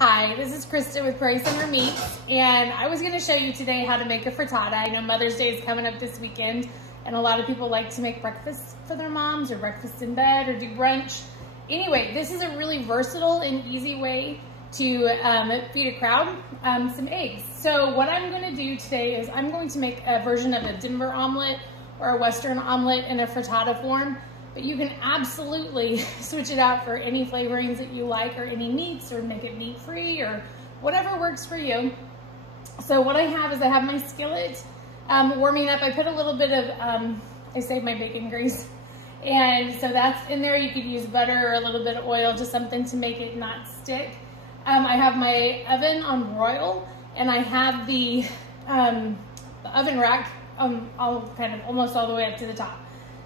Hi, this is Krista with Prairie Meats, and I was going to show you today how to make a frittata. I know Mother's Day is coming up this weekend, and a lot of people like to make breakfast for their moms, or breakfast in bed, or do brunch. Anyway, this is a really versatile and easy way to feed a crowd some eggs. So what I'm going to do today is I'm going to make a version of a Denver omelet or a Western omelet in a frittata form. But you can absolutely switch it out for any flavorings that you like, or any meats, or make it meat-free, or whatever works for you. So what I have is I have my skillet warming up. I put a little bit of, I saved my bacon grease. And so that's in there. You could use butter or a little bit of oil, just something to make it not stick. I have my oven on broil, and I have the oven rack almost all the way up to the top.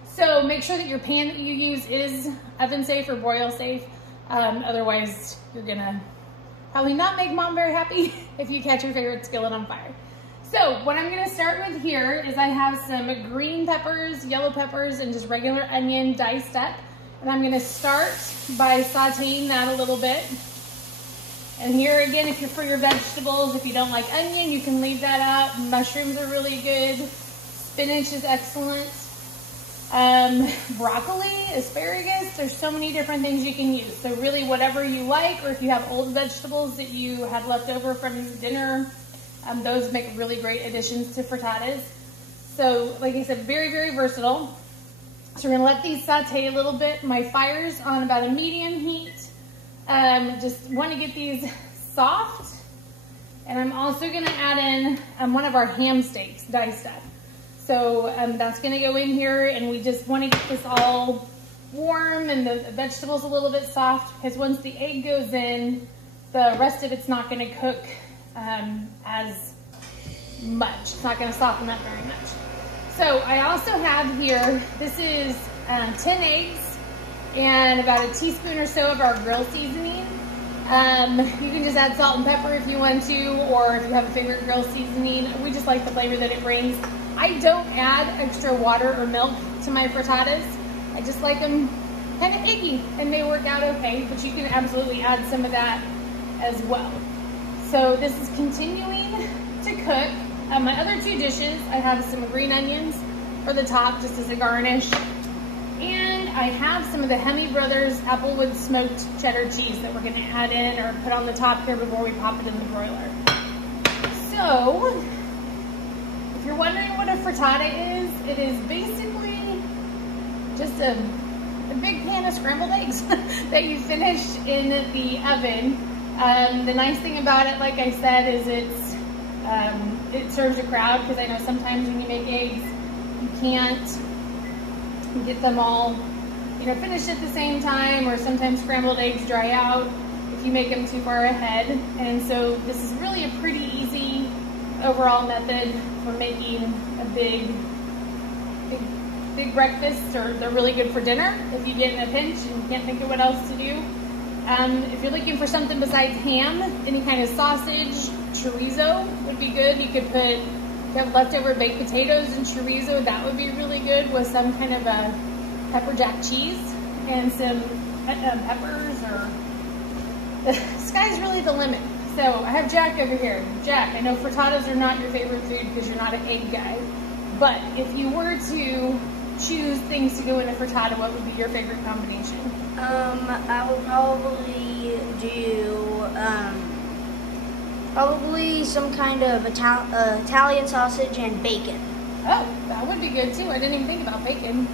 So make sure that your pan that you use is oven safe or broil safe. Otherwise, you're gonna probably not make mom very happy if you catch your favorite skillet on fire. So what I'm gonna start with here is I have some green peppers, yellow peppers, and just regular onion diced up. And I'm gonna start by sauteing that a little bit. And here again, if you're for your vegetables, if you don't like onion, you can leave that out. Mushrooms are really good. Spinach is excellent. Broccoli, asparagus, there's so many different things you can use. So really whatever you like, or if you have old vegetables that you had left over from dinner, those make really great additions to frittatas. So like I said, very, very versatile. So we're gonna let these saute a little bit. My fire's on about a medium heat. Just wanna get these soft. And I'm also gonna add in one of our ham steaks diced up. So that's gonna go in here, and we just wanna get this all warm and the vegetables a little bit soft, because once the egg goes in, the rest of it's not gonna cook as much. It's not gonna soften up very much. So I also have here, this is 10 eggs and about a teaspoon or so of our grill seasoning. You can just add salt and pepper if you want to, or if you have a favorite grill seasoning. We just like the flavor that it brings. I don't add extra water or milk to my frittatas. I just like them kind of eggy, and they work out okay, but you can absolutely add some of that as well. So this is continuing to cook. My other two dishes, I have some green onions for the top, just as a garnish. And I have some of the Hemi Brothers Applewood smoked cheddar cheese that we're gonna add in or put on the top here before we pop it in the broiler. So, if you're wondering what a frittata is, it is basically just a big pan of scrambled eggs that you finish in the oven. The nice thing about it, like I said, is it serves a crowd, because I know sometimes when you make eggs, you can't get them all, finished at the same time, or sometimes scrambled eggs dry out if you make them too far ahead. And so this is really a pretty easy overall method for making a big breakfast, or they're really good for dinner if you get in a pinch and you can't think of what else to do. If you're looking for something besides ham, any kind of sausage, chorizo would be good. You could put, if you have leftover baked potatoes and chorizo, that would be really good with some kind of a pepper jack cheese and some peppers, or the sky's really the limit. So I have Jack over here. Jack, I know frittatas are not your favorite food because you're not an egg guy, but if you were to choose things to go in a frittata, what would be your favorite combination? I would probably do probably some kind of Italian sausage and bacon. Oh, that would be good too. I didn't even think about bacon.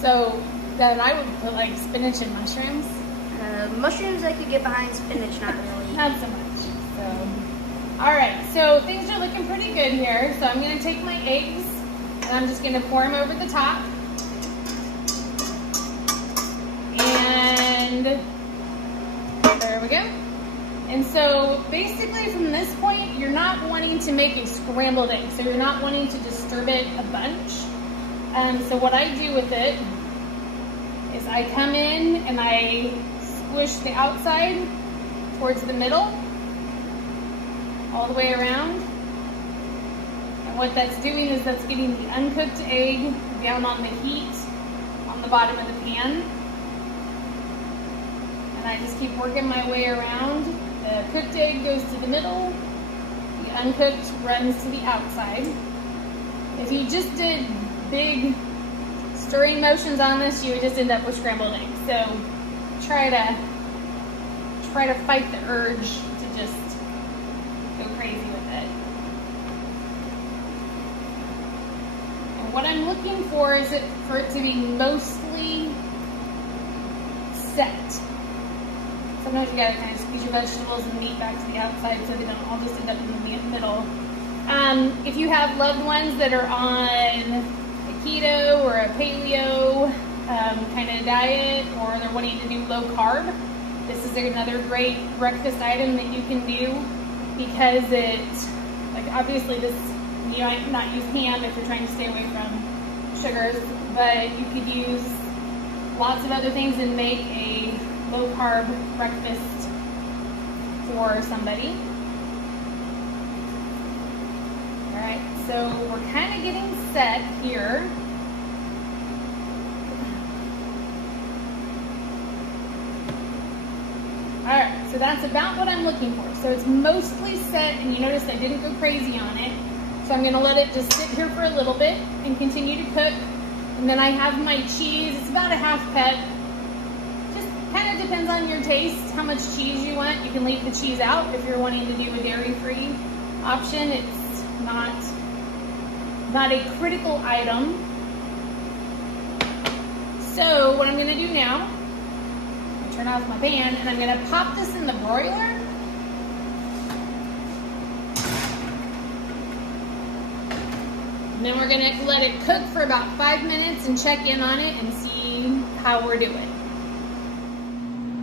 So then I would put like spinach and mushrooms. Mushrooms I could get behind, spinach not really. Not so much. So, all right, so things are looking pretty good here. So I'm gonna take my eggs and I'm just gonna pour them over the top. And there we go. And so basically from this point, you're not wanting to make a scrambled egg. So you're not wanting to disturb it a bunch. So what I do with it is I come in and I squish the outside towards the middle, all the way around. And what that's doing is that's getting the uncooked egg down on the heat on the bottom of the pan. And I just keep working my way around. The cooked egg goes to the middle, the uncooked runs to the outside. If you just did big stirring motions on this, you would just end up with scrambled eggs. So try to fight the urge to just go crazy with it. And what I'm looking for is for it to be mostly set. Sometimes you gotta kind of squeeze your vegetables and meat back to the outside so they don't all just end up in the middle. If you have loved ones that are on a keto or a paleo kind of diet, or they're wanting to do low carb, this is another great breakfast item that you can do, because obviously this, you might not use ham if you're trying to stay away from sugars, but you could use lots of other things and make a low carb breakfast for somebody. All right, so we're kind of getting set here. All right, so that's about what I'm looking for. So it's mostly set, and you notice I didn't go crazy on it. So I'm gonna let it just sit here for a little bit and continue to cook. And then I have my cheese. It's about a half cup. Just kind of depends on your taste, how much cheese you want. You can leave the cheese out if you're wanting to do a dairy-free option. It's not a critical item. So what I'm gonna do now, turn off my pan, and I'm gonna pop this in the broiler. And then we're gonna let it cook for about 5 minutes and check in on it and see how we're doing.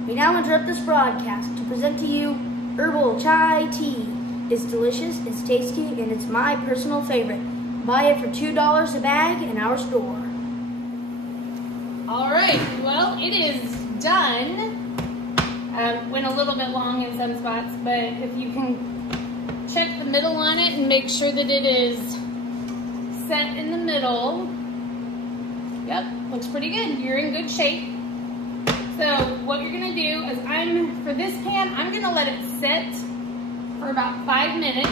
We now interrupt this broadcast to present to you herbal chai tea. It's delicious, it's tasty, and it's my personal favorite. Buy it for $2 a bag in our store. All right, well, it is done. Went a little bit long in some spots, but if you can check the middle on it and make sure that it is set in the middle. Yep, looks pretty good. You're in good shape. So what you're gonna do is for this pan, I'm gonna let it sit for about 5 minutes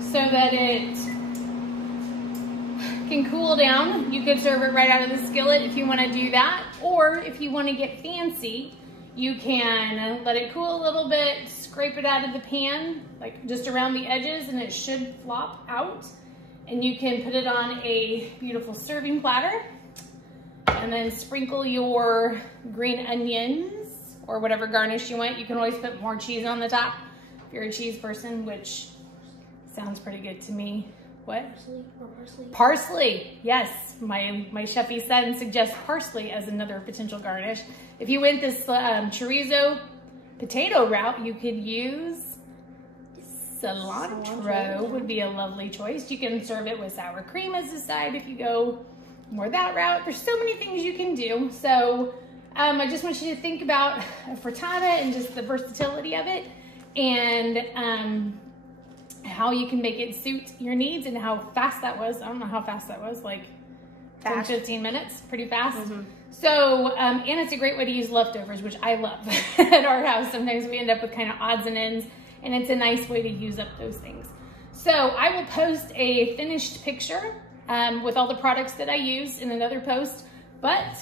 so that it can cool down. You could serve it right out of the skillet if you want to do that, or if you want to get fancy, you can let it cool a little bit, scrape it out of the pan, like just around the edges, and it should flop out. And you can put it on a beautiful serving platter, and then sprinkle your green onions or whatever garnish you want. You can always put more cheese on the top if you're a cheese person, which sounds pretty good to me. What? Parsley or parsley? Parsley, yes. My chefy son suggests parsley as another potential garnish. If you went this chorizo potato route, you could use cilantro would be a lovely choice. You can serve it with sour cream as a side if you go more that route. There's so many things you can do. So I just want you to think about a frittata and just the versatility of it, and how you can make it suit your needs, and how fast that was. I don't know how fast that was, like 10, 15 minutes, pretty fast. Mm-hmm. So, and it's a great way to use leftovers, which I love at our house. Sometimes we end up with kind of odds and ends, and it's a nice way to use up those things. So I will post a finished picture with all the products that I use in another post, but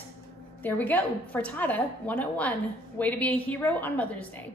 there we go, Frittata 101, way to be a hero on Mother's Day.